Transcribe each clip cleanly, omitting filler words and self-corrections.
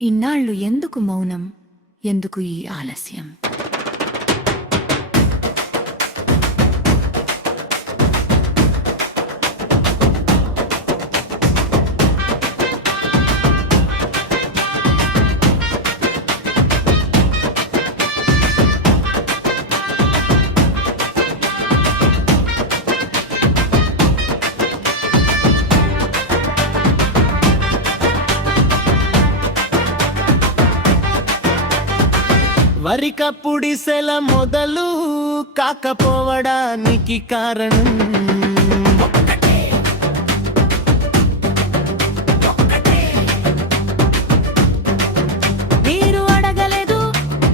ఇన్నాళ్ళు ఎందుకు మౌనం? ఎందుకు ఈ ఆలస్యం? వరికప్పుడిసెల మొదలు కాకపోవడానికి కారణం మీరు అడగలేదు,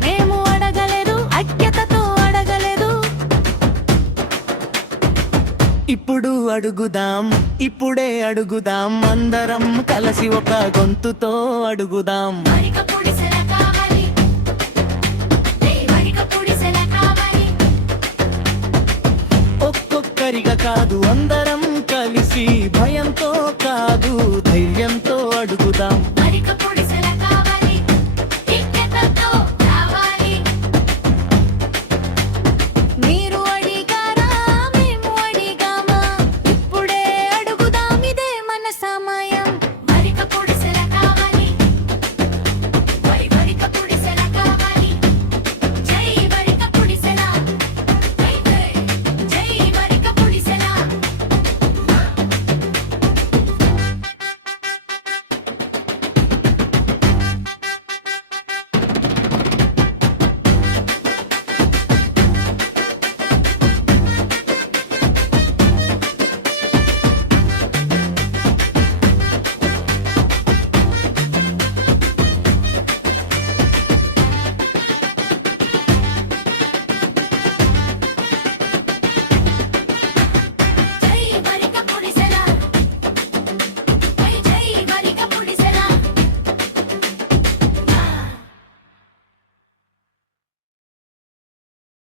మేము అడగలేదు, ఐక్యతతో అడగలేదు. ఇప్పుడు అడుగుదాం, ఇప్పుడే అడుగుదాం, అందరం కలిసి ఒక గొంతుతో అడుగుదాం. ఒక్కొక్కరిగా కాదు, అందరం కలిసి, భయంతో కాదు,